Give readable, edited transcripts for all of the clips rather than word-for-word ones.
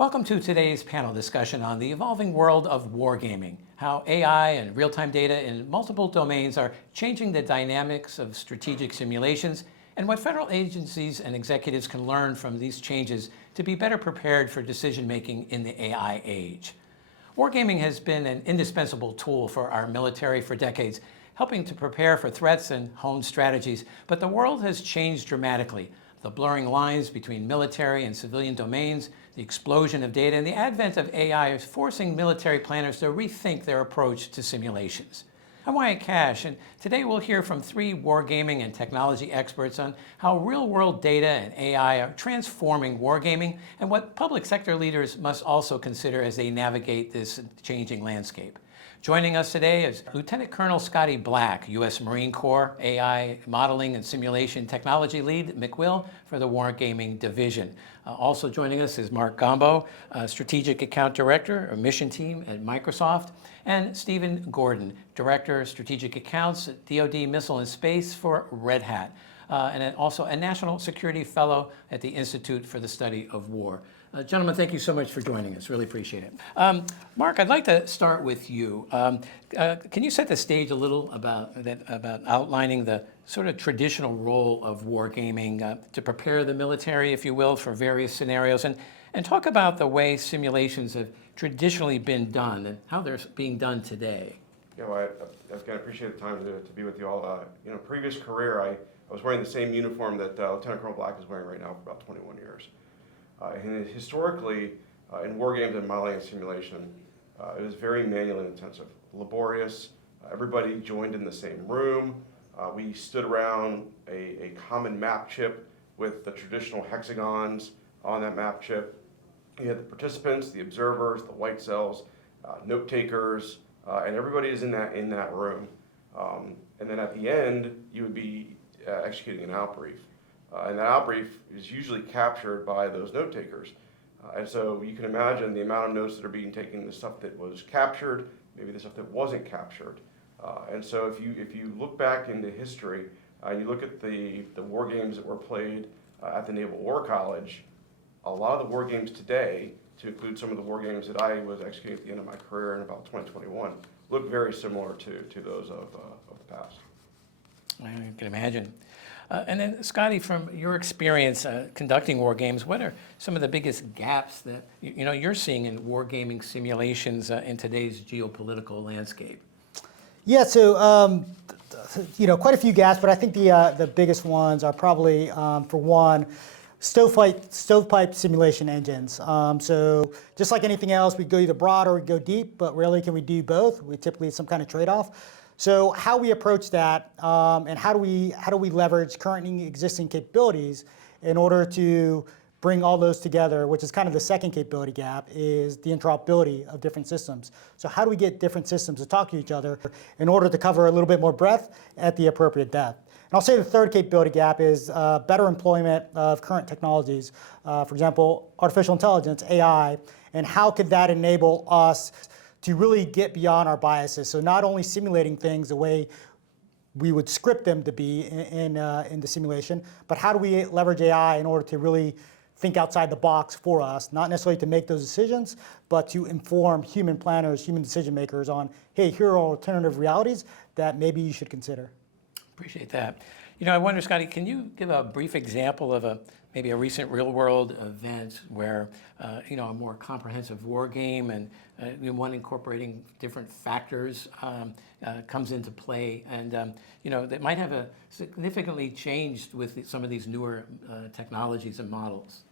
Welcome to today's panel discussion on the evolving world of wargaming, how AI and real-time data in multiple domains are changing the dynamics of strategic simulations, and what federal agencies and executives can learn from these changes to be better prepared for decision-making in the AI age. Wargaming has been an indispensable tool for our military for decades, helping to prepare for threats and hone strategies, but the world has changed dramatically. The blurring lines between military and civilian domains, the explosion of data, and the advent of AI is forcing military planners to rethink their approach to simulations. I'm Wyatt Cash, and today we'll hear from three wargaming and technology experts on how real-world data and AI are transforming wargaming and what public sector leaders must also consider as they navigate this changing landscape. Joining us today is Lieutenant Colonel Scotty Black, U.S. Marine Corps AI Modeling and Simulation Technology Lead, McWill, for the Wargaming Division. Also joining us is Mark Gombo, Strategic Account Director, or Mission Team at Microsoft, and Stephen Gordon, Director, Strategic Accounts at DoD Missile and Space for Red Hat, and also a National Security Fellow at the Institute for the Study of War. Gentlemen, thank you so much for joining us. Really appreciate it. Mark, I'd like to start with you. Can you set the stage a little about outlining the sort of traditional role of wargaming to prepare the military, if you will, for various scenarios, and talk about the way simulations have traditionally been done and how they're being done today? Yeah, well, I appreciate the time to be with you all. Previous career, I was wearing the same uniform that Lieutenant Colonel Black is wearing right now for about 21 years. And historically, in war games and modeling and simulation, it was very manually intensive, laborious. Everybody joined in the same room. We stood around a common map chip with the traditional hexagons on that map chip. You had the participants, the observers, the white cells, note takers, and everybody is in that room. And then at the end, you would be executing an outbrief. And that outbrief is usually captured by those note takers. And so you can imagine the amount of notes that are being taken, the stuff that was captured, maybe the stuff that wasn't captured. And so if you look back into history, you look at the war games that were played at the Naval War College, a lot of the war games today, to include some of the war games that I was executing at the end of my career in about 2021, look very similar to those of the past. I can imagine. And then, Scotty, from your experience conducting war games, what are some of the biggest gaps that you're seeing in wargaming simulations in today's geopolitical landscape? Yeah, so quite a few gaps, but I think the biggest ones are probably, for one, stovepipe simulation engines. So just like anything else, we go either broad or we go deep, but rarely can we do both. We typically some kind of trade-off. So how we approach that, and how do we leverage currently existing capabilities in order to bring all those together, which is kind of the second capability gap, is the interoperability of different systems. So how do we get different systems to talk to each other in order to cover a little bit more breadth at the appropriate depth? And I'll say the third capability gap is better employment of current technologies. For example, artificial intelligence, AI, and how could that enable us to really get beyond our biases? So not only simulating things the way we would script them to be in the simulation, but how do we leverage AI in order to really think outside the box for us, not necessarily to make those decisions, but to inform human planners, human decision makers on, hey, here are alternative realities that maybe you should consider. Appreciate that. I wonder, Scotty, can you give a brief example of maybe a recent real-world event where a more comprehensive war game and one incorporating different factors comes into play, and that might have significantly changed with some of these newer technologies and models?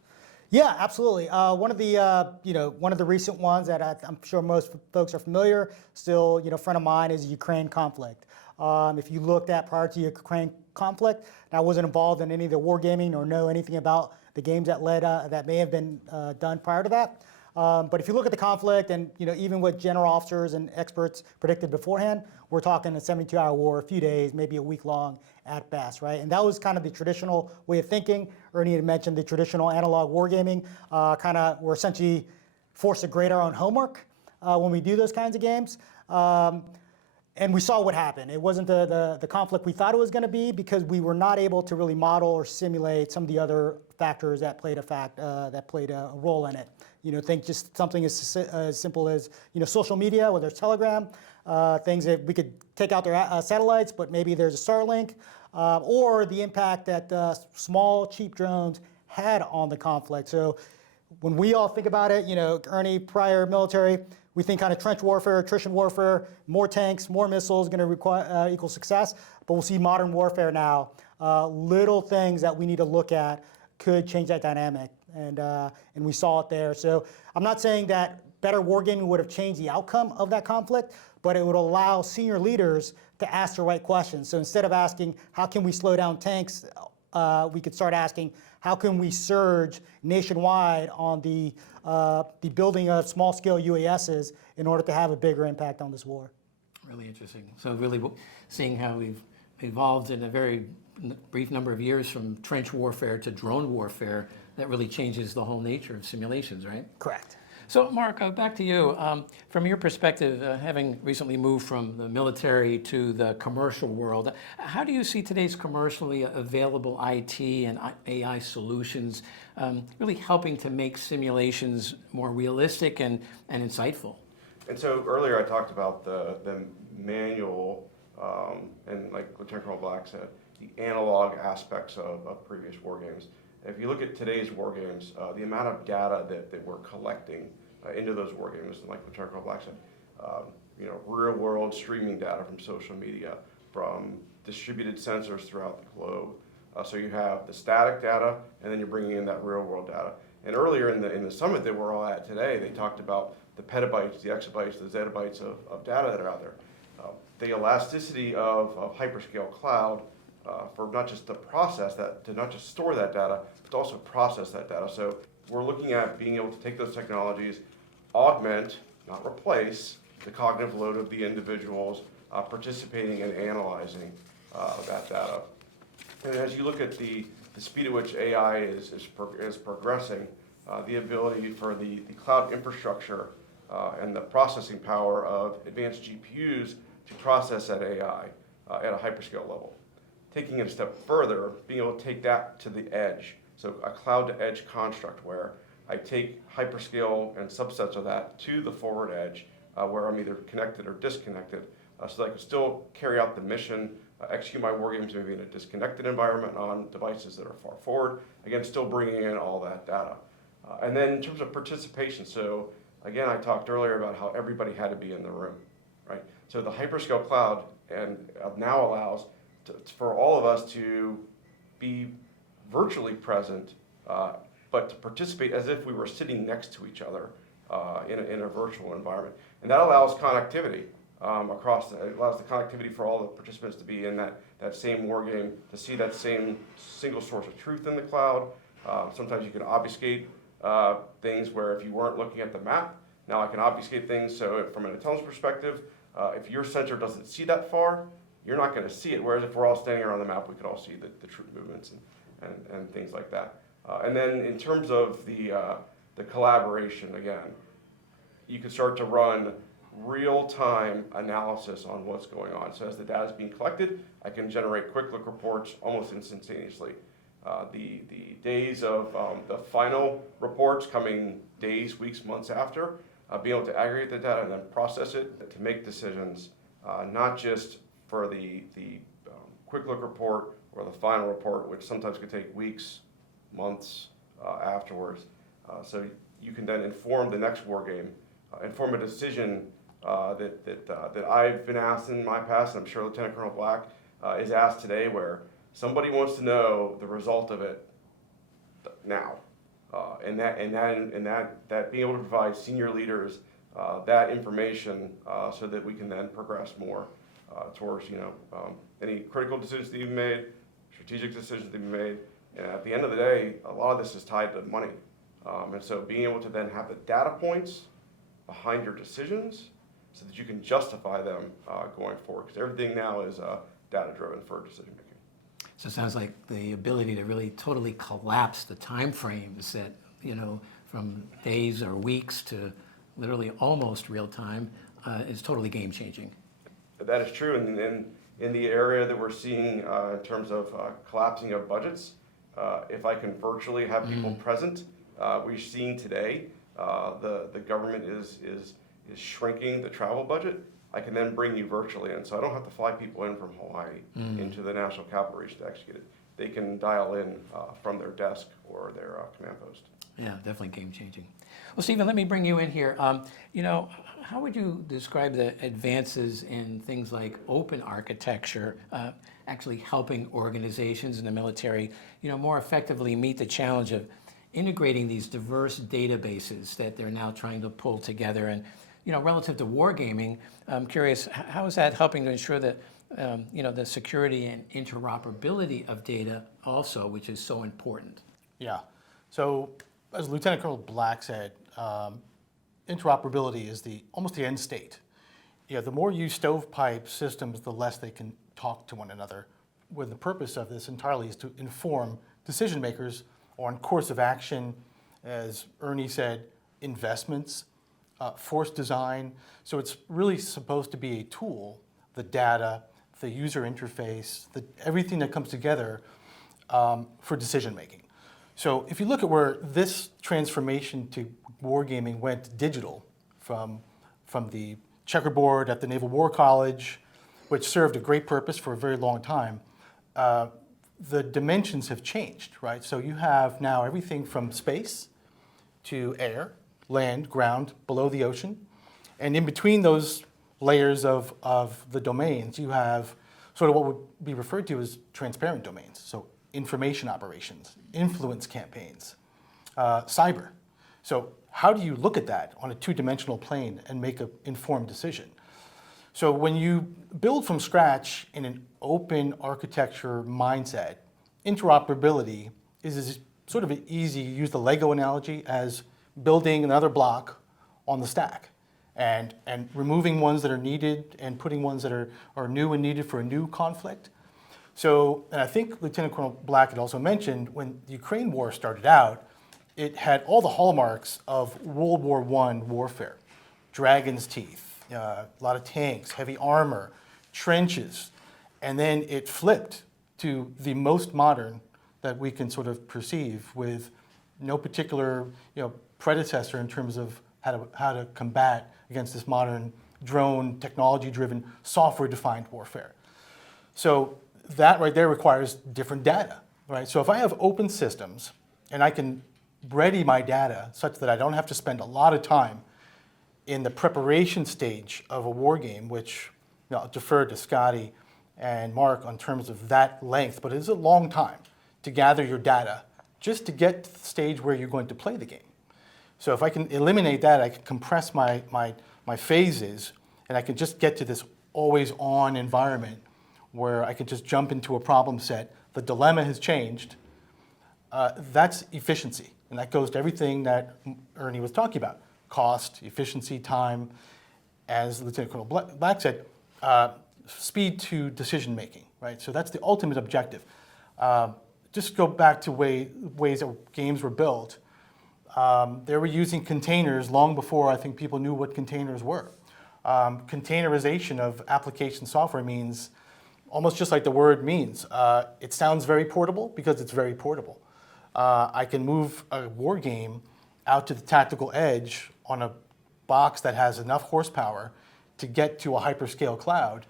Yeah, absolutely. One of the recent ones that I'm sure most folks are familiar, still front of mind, is the Ukraine conflict. If you looked at prior to the Ukraine conflict, and I wasn't involved in any of the wargaming or know anything about the games that may have been done prior to that. But if you look at the conflict, and even what general officers and experts predicted beforehand, we're talking a 72-hour war, a few days, maybe a week long at best, right? And that was kind of the traditional way of thinking. Ernie had mentioned the traditional analog wargaming. We're essentially forced to grade our own homework when we do those kinds of games. And we saw what happened. It wasn't the conflict we thought it was going to be, because we were not able to really model or simulate some of the other factors that played a role in it. Think just something as simple as social media, whether it's Telegram, things that we could take out their satellites, but maybe there's a Starlink, or the impact that small, cheap drones had on the conflict. So when we all think about it, Ernie, prior military, we think kind of trench warfare, attrition warfare, more tanks, more missiles going to require equal success. But we'll see modern warfare now. Little things that we need to look at could change that dynamic, and we saw it there. So I'm not saying that better wargaming would have changed the outcome of that conflict, but it would allow senior leaders to ask the right questions. So instead of asking, how can we slow down tanks, we could start asking, how can we surge nationwide on the building of small-scale UASs in order to have a bigger impact on this war? Really interesting. So really seeing how we've evolved in a very brief number of years from trench warfare to drone warfare, that really changes the whole nature of simulations, right? Correct. So Mark, back to you. From your perspective, having recently moved from the military to the commercial world, how do you see today's commercially available IT and AI solutions really helping to make simulations more realistic and insightful? And so earlier I talked about the manual, and like Lieutenant Colonel Black said, the analog aspects of previous war games. If you look at today's war games, the amount of data that we're collecting into those war games, like Lieutenant Colonel Black said, real world streaming data from social media, from distributed sensors throughout the globe. So you have the static data, and then you're bringing in that real world data. And earlier in the summit that we're all at today, they talked about the petabytes, the exabytes, the zettabytes of data that are out there. The elasticity of hyperscale cloud for not just to process that, to not just store that data, but to also process that data. So we're looking at being able to take those technologies, augment, not replace, the cognitive load of the individuals participating and analyzing that data. And as you look at the speed at which AI is progressing, the ability for the cloud infrastructure and the processing power of advanced GPUs to process that AI at a hyperscale level. Taking it a step further, being able to take that to the edge. So a cloud-to-edge construct where I take hyperscale and subsets of that to the forward edge where I'm either connected or disconnected so that I can still carry out the mission, execute my war games maybe in a disconnected environment on devices that are far forward, again, still bringing in all that data. And then in terms of participation, so again, I talked earlier about how everybody had to be in the room, right? So the hyperscale cloud now allows for all of us to be virtually present, but to participate as if we were sitting next to each other in a virtual environment. And that allows connectivity it allows the connectivity for all the participants to be in that same war game, to see that same single source of truth in the cloud. Sometimes you can obfuscate things where if you weren't looking at the map, now I can obfuscate things. So from an intelligence perspective, if your sensor doesn't see that far, you're not going to see it. Whereas if we're all standing around the map, we could all see the troop movements and things like that. And then in terms of the collaboration, again, you can start to run real-time analysis on what's going on. So as the data is being collected, I can generate quick look reports almost instantaneously. The days of the final reports coming days, weeks, months after, being able to aggregate the data and then process it to make decisions, not just for the quick look report or the final report, which sometimes could take weeks, months afterwards. So you can then inform the next war game, inform a decision that I've been asked in my past, and I'm sure Lieutenant Colonel Black is asked today, where somebody wants to know the result of it now, and that being able to provide senior leaders that information so that we can then progress more towards any critical decisions that you've made, strategic decisions that you've made. And at the end of the day, a lot of this is tied to money, and so being able to then have the data points behind your decisions so that you can justify them going forward, because everything now is data-driven for decision making. So it sounds like the ability to really totally collapse the time frames that, from days or weeks to literally almost real time is totally game changing. That is true, and in the area that we're seeing in terms of collapsing of budgets, if I can virtually have people present, we're seeing today the government is shrinking the travel budget, I can then bring you virtually in. So I don't have to fly people in from Hawaii into the National Capital Region to execute it. They can dial in from their desk or their command post. Yeah, definitely game changing. Well, Stephen, let me bring you in here. How would you describe the advances in things like open architecture actually helping organizations in the military, more effectively meet the challenge of integrating these diverse databases that they're now trying to pull together? And, relative to wargaming, I'm curious, how is that helping to ensure that, the security and interoperability of data also, which is so important? Yeah. So as Lieutenant Colonel Black said, interoperability is almost the end state. The more you stovepipe systems, the less they can talk to one another. When the purpose of this entirely is to inform decision makers on course of action, as Ernie said, investments, force design. So it's really supposed to be a tool, the data, the user interface, everything that comes together for decision making. So if you look at where this transformation to wargaming went digital, from the checkerboard at the Naval War College, which served a great purpose for a very long time, the dimensions have changed, right? So you have now everything from space to air, land, ground, below the ocean. And in between those layers of the domains, you have sort of what would be referred to as transparent domains. So information operations, influence campaigns, cyber. So how do you look at that on a two-dimensional plane and make an informed decision? So when you build from scratch in an open architecture mindset, interoperability is sort of easy. Use the Lego analogy as building another block on the stack and removing ones that are needed and putting ones that are new and needed for a new conflict. So, and I think Lieutenant Colonel Black had also mentioned when the Ukraine war started out, it had all the hallmarks of World War I warfare. Dragon's teeth, a lot of tanks, heavy armor, trenches, and then it flipped to the most modern that we can sort of perceive, with no particular predecessor in terms of how to combat against this modern drone, technology-driven, software-defined warfare. So that right there requires different data, right? So if I have open systems and I can ready my data such that I don't have to spend a lot of time in the preparation stage of a war game, which I'll defer to Scotty and Mark on terms of that length, but it's a long time to gather your data just to get to the stage where you're going to play the game. So if I can eliminate that, I can compress my phases, and I can just get to this always-on environment where I can just jump into a problem set. The dilemma has changed. That's efficiency, and that goes to everything that Ernie was talking about: cost, efficiency, time. As Lieutenant Colonel Black said, speed to decision making, right? So that's the ultimate objective. Just go back to ways that games were built. They were using containers long before I think people knew what containers were. Containerization of application software means, almost just like the word means, it sounds very portable because it's very portable. I can move a war game out to the tactical edge on a box that has enough horsepower to get to a hyperscale cloud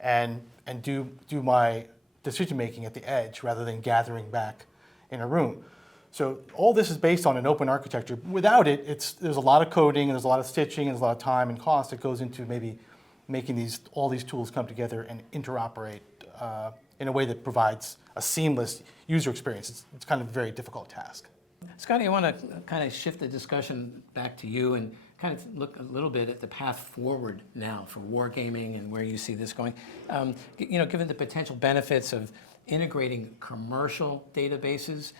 and do my decision making at the edge rather than gathering back in a room. So all this is based on an open architecture. Without it, there's a lot of coding and there's a lot of stitching and there's a lot of time and cost that goes into maybe making all these tools come together and interoperate in a way that provides a seamless user experience. It's kind of a very difficult task. Scotty, I want to kind of shift the discussion back to you and kind of look a little bit at the path forward now for wargaming and where you see this going. Given the potential benefits of integrating commercial databases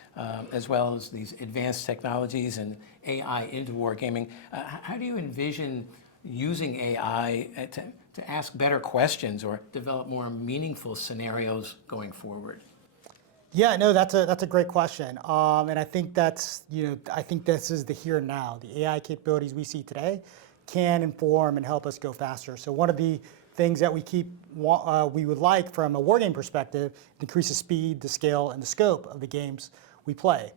as well as these advanced technologies and AI into wargaming, how do you envision using AI to ask better questions or develop more meaningful scenarios going forward? Yeah, no, that's a great question, and I think I think this is the here and now. The AI capabilities we see today can inform and help us go faster. So one of the things that we would like from a wargame perspective, increase the speed, the scale, and the scope of the games we play.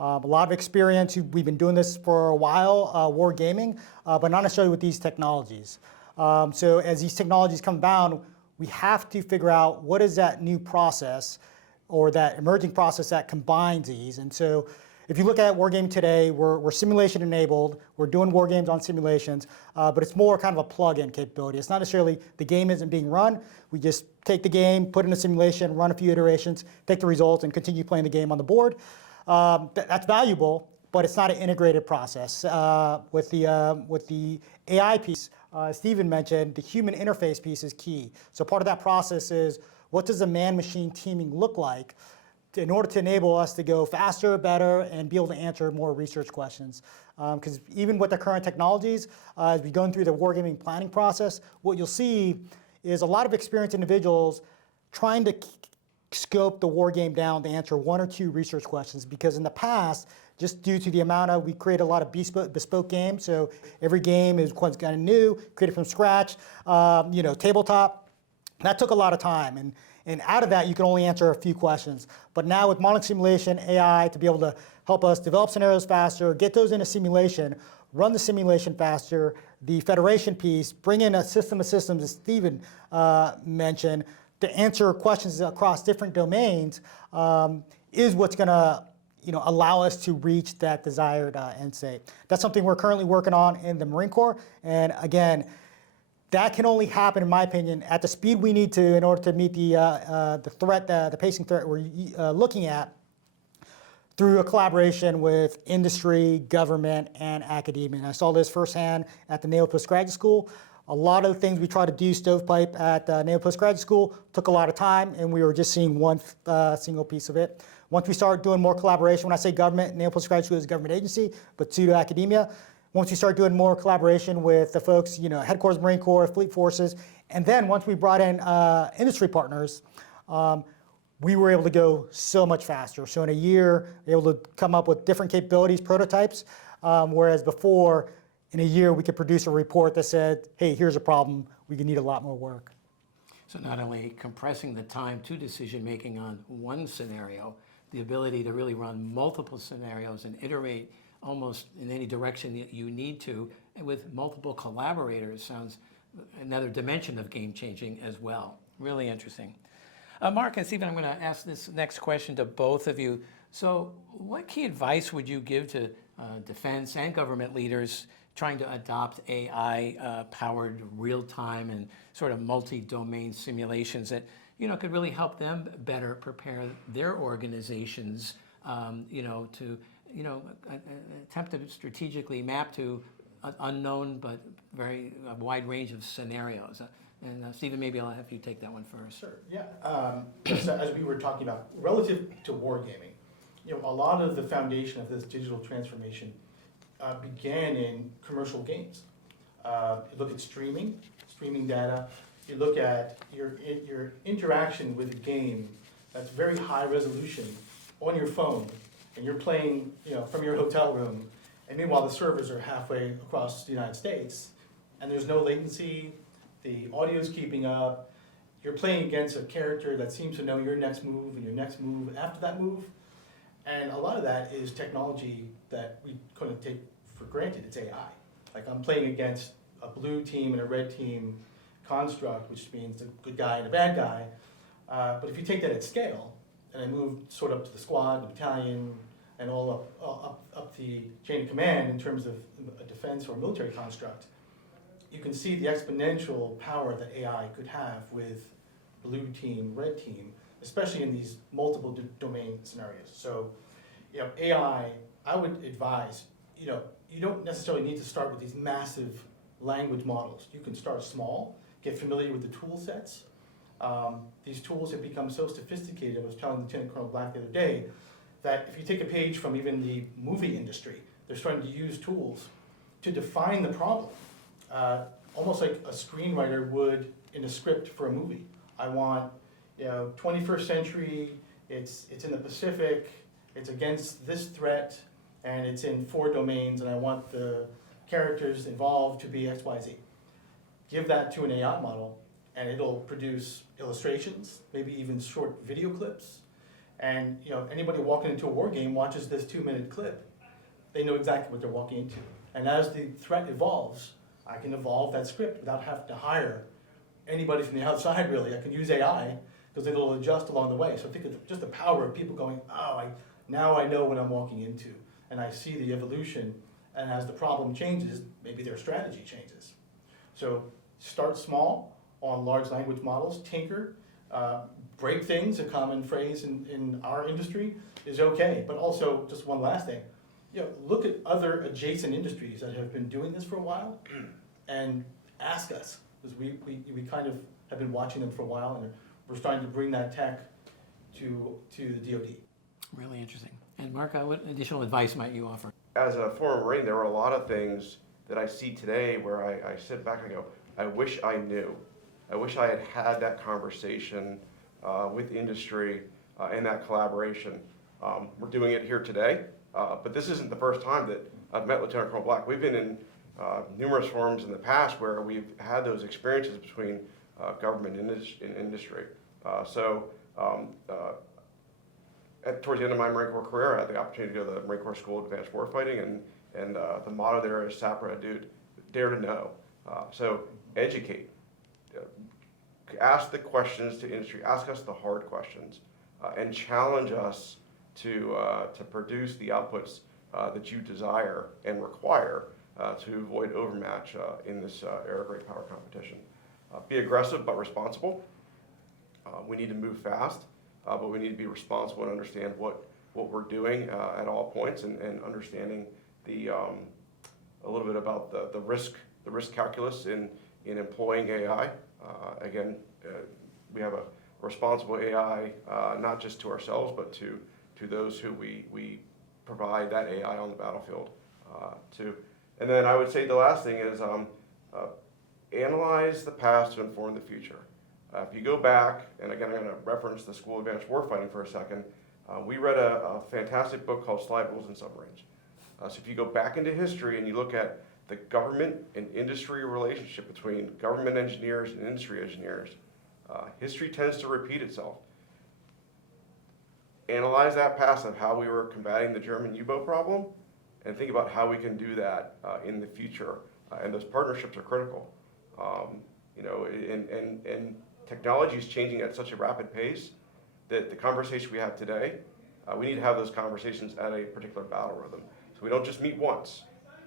A lot of experience. We've been doing this for a while, wargaming, but not necessarily with these technologies. So as these technologies come about, we have to figure out what is that new process or that emerging process that combines these. And so if you look at wargaming today, we're simulation enabled. We're doing war games on simulations, but it's more kind of a plug-in capability. It's not necessarily the game isn't being run. We just take the game, put it in a simulation, run a few iterations, take the results, and continue playing the game on the board. That's valuable, but it's not an integrated process. With the AI piece, Stephen mentioned, the human interface piece is key. So part of that process is, what does a man-machine teaming look like in order to enable us to go faster, better, and be able to answer more research questions? Because even with the current technologies, as we're going through the wargaming planning process, what you'll see is a lot of experienced individuals trying to scope the war game down to answer 1 or 2 research questions, because in the past, just due to the amount of, we create a lot of bespoke games, so every game is kind of new, created from scratch, tabletop. That took a lot of time, and out of that, you can only answer a few questions. But now with modeling simulation, AI, to be able to help us develop scenarios faster, get those into simulation, run the simulation faster, the federation piece, bring in a system of systems, as Stephen mentioned, to answer questions across different domains, is what's going to allow us to reach that desired end state. That's something we're currently working on in the Marine Corps. And again, that can only happen, in my opinion, at the speed we need to in order to meet the threat, the pacing threat we're looking at, through a collaboration with industry, government, and academia. And I saw this firsthand at the Naval Postgraduate School. A lot of the things we try to do stovepipe at Naval Postgraduate School took a lot of time, and we were just seeing one single piece of it. Once we start doing more collaboration, when I say government, Naval Postgraduate School is a government agency, but pseudo academia. Once we start doing more collaboration with the folks, Headquarters Marine Corps, Fleet Forces, and then once we brought in industry partners, we were able to go so much faster. So in a year, able to come up with different capabilities, prototypes, whereas before, in a year, we could produce a report that said, hey, here's a problem, we could need a lot more work. So not only compressing the time to decision making on one scenario, the ability to really run multiple scenarios and iterate almost in any direction that you need to, and with multiple collaborators, sounds another dimension of game changing as well. Really interesting. Mark and Stephen, I'm going to ask this next question to both of you. So what key advice would you give to defense and government leaders trying to adopt AI-powered real-time and sort of multi-domain simulations that could really help them better prepare their organizations, to attempt to strategically map to unknown but very wide range of scenarios? And Stephen, maybe I'll have you take that one first. Sure. Yeah. So as we were talking about, relative to wargaming, a lot of the foundation of this digital transformation began in commercial games. You look at streaming data. You look at your interaction with a game that's very high resolution on your phone, and you're playing, from your hotel room, and meanwhile the servers are halfway across the United States, and there's no latency. The audio's keeping up. You're playing against a character that seems to know your next move and your next move after that move. And a lot of that is technology that we couldn't take for granted. It's AI. Like, I'm playing against a blue team and a red team construct, which means a good guy and a bad guy. But if you take that at scale, and I move sort of up to the squad, the battalion, and all up the chain of command in terms of a defense or military construct, you can see the exponential power that AI could have with blue team, red team, especially in these multiple domain scenarios. So, AI, I would advise, you don't necessarily need to start with these massive language models. You can start small, get familiar with the tool sets. These tools have become so sophisticated. I was telling Lieutenant Colonel Black the other day that if you take a page from even the movie industry, they're starting to use tools to define the problem. Almost like a screenwriter would in a script for a movie. I want, 21st century, it's in the Pacific, it's against this threat, and it's in 4 domains, and I want the characters involved to be X, Y, Z. Give that to an AI model, and it'll produce illustrations, maybe even short video clips, And anybody walking into a war game watches this 2-minute clip. They know exactly what they're walking into. And as the threat evolves, I can evolve that script without having to hire anybody from the outside, really. I can use AI because it'll adjust along the way. So think of just the power of people going, now I know what I'm walking into. And I see the evolution. And as the problem changes, maybe their strategy changes. So start small on large language models, tinker, break things. A common phrase in our industry is okay. But also, just one last thing, look at other adjacent industries that have been doing this for a while and ask us, because we kind of have been watching them for a while, and we're starting to bring that tech to the DoD. Really interesting. And Mark, what additional advice might you offer? As a former Marine, there are a lot of things that I see today where I sit back and go, I wish I knew. I wish I had had that conversation with industry and that collaboration. We're doing it here today, but this isn't the first time that I've met Lieutenant Colonel Black. We've been in numerous forums in the past where we've had those experiences between government and industry. Towards the end of my Marine Corps career, I had the opportunity to go to the Marine Corps School of Advanced Warfighting, and the motto there is Sapra Adut, dare to know. So educate. Ask the questions to industry, ask us the hard questions, and challenge us to produce the outputs that you desire and require to avoid overmatch in this era of great power competition. Be aggressive but responsible. We need to move fast, but we need to be responsible and understand what we're doing at all points, and understanding a little bit about the risk calculus in employing AI. Again, we have a responsible AI, not just to ourselves, but to those who we provide that AI on the battlefield to. And then I would say the last thing is analyze the past to inform the future. If you go back, and again, I'm going to reference the School of Advanced Warfighting for a second, we read a fantastic book called Slide Rules and Submarines. So if you go back into history and you look at the government and industry relationship between government engineers and industry engineers, history tends to repeat itself. Analyze that past of how we were combating the German U-boat problem, and think about how we can do that in the future. And those partnerships are critical. And technology is changing at such a rapid pace that the conversation we have today, we need to have those conversations at a particular battle rhythm. So we don't just meet once.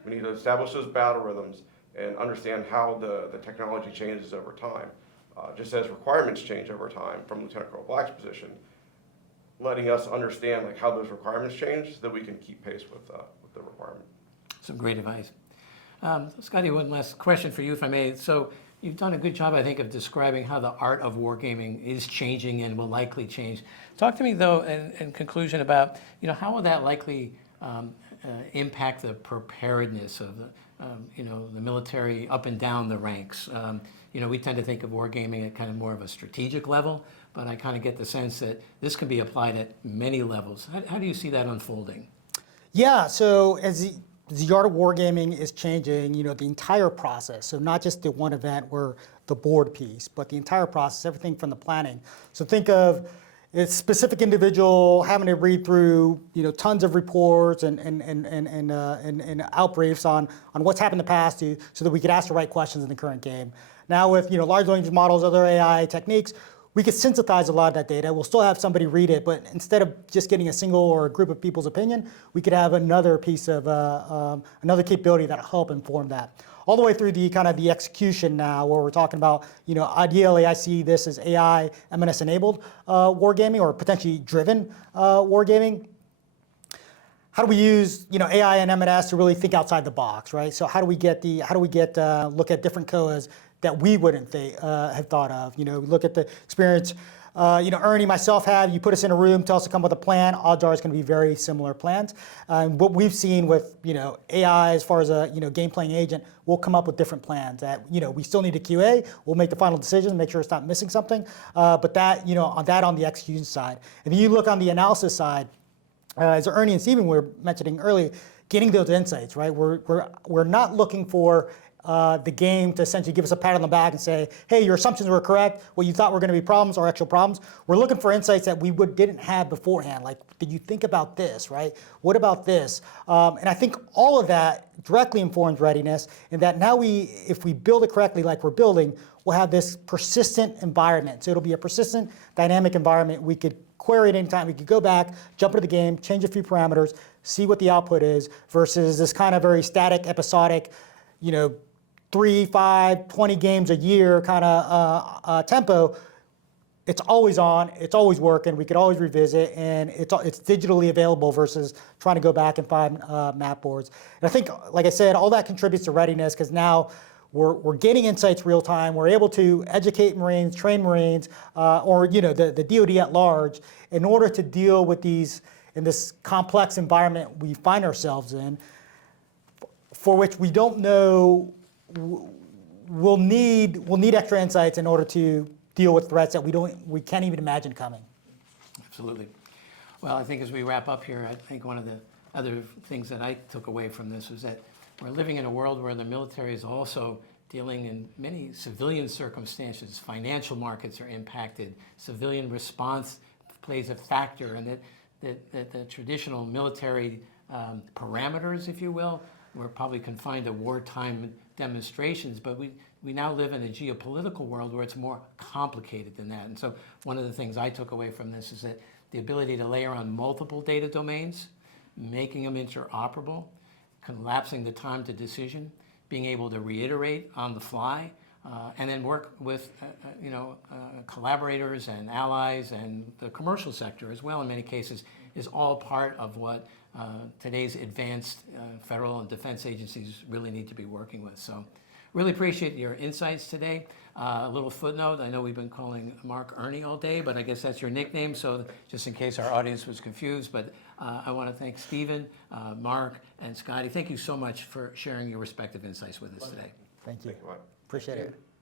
We need to establish those battle rhythms and understand how the technology changes over time. Just as requirements change over time from Lieutenant Colonel Black's position, letting us understand how those requirements change so that we can keep pace with the requirement. Some great advice. Scotty, one last question for you, if I may. So you've done a good job, I think, of describing how the art of wargaming is changing and will likely change. Talk to me, though, in conclusion about, how will that likely impact the preparedness of the military up and down the ranks. We tend to think of wargaming at kind of more of a strategic level, but I kind of get the sense that this can be applied at many levels. How do you see that unfolding? Yeah, so as the art of wargaming is changing, the entire process, so not just the one event where the board piece, but the entire process, everything from the planning. So think of a specific individual having to read through, tons of reports and outbriefs on what's happened in the past so that we could ask the right questions in the current game. Now with large language models, other AI techniques, we could synthesize a lot of that data. We'll still have somebody read it, but instead of just getting a single or a group of people's opinion, we could have another piece of another capability that'll help inform that. All the way through the kind of the execution now, where we're talking about, ideally I see this as AI, M&S enabled wargaming or potentially driven wargaming. How do we use AI and M&S to really think outside the box, right? So how do we get look at different COAs that we wouldn't have thought of? Look at the experience. Ernie, myself you put us in a room, tell us to come up with a plan, odds are it's going to be very similar plans. What we've seen with AI as far as a game playing agent, we'll come up with different plans that we still need a QA, we'll make the final decision, make sure it's not missing something, but that on the execution side. If you look on the analysis side, as Ernie and Stephen were mentioning earlier, getting those insights, right? We're not looking for the game to essentially give us a pat on the back and say, hey, your assumptions were correct. What you thought were going to be problems are actual problems. We're looking for insights that we didn't have beforehand. Like, did you think about this, right? What about this? And I think all of that directly informs readiness, and that now if we build it correctly like we're building, we'll have this persistent environment. So it'll be a persistent, dynamic environment. We could query it anytime. We could go back, jump into the game, change a few parameters, see what the output is, versus this kind of very static, episodic, 3, 5, 20 games a year kind of tempo. It's always on, it's always working, we could always revisit, and it's digitally available versus trying to go back and find map boards. And I think, like I said, all that contributes to readiness, because now we're getting insights real time, we're able to educate Marines, train Marines, or the DoD at large, in order to deal with these, in this complex environment we find ourselves in, for which we don't know, we'll need extra insights in order to deal with threats that we can't even imagine coming. Absolutely. Well, I think as we wrap up here, I think one of the other things that I took away from this was that we're living in a world where the military is also dealing in many civilian circumstances. Financial markets are impacted. Civilian response plays a factor, and that the traditional military parameters, if you will, we're probably confined to wartime demonstrations, but we now live in a geopolitical world where it's more complicated than that. And so one of the things I took away from this is that the ability to layer on multiple data domains, making them interoperable, collapsing the time to decision, being able to reiterate on the fly, and then work with collaborators and allies and the commercial sector as well in many cases, is all part of what today's advanced federal and defense agencies really need to be working with. So really appreciate your insights today. A little footnote, I know we've been calling Mark Ernie all day, but I guess that's your nickname, so just in case our audience was confused. But I want to thank Stephen, Mark, and Scotty. Thank you so much for sharing your respective insights with us today. Thank you. Thank you a lot. Appreciate it.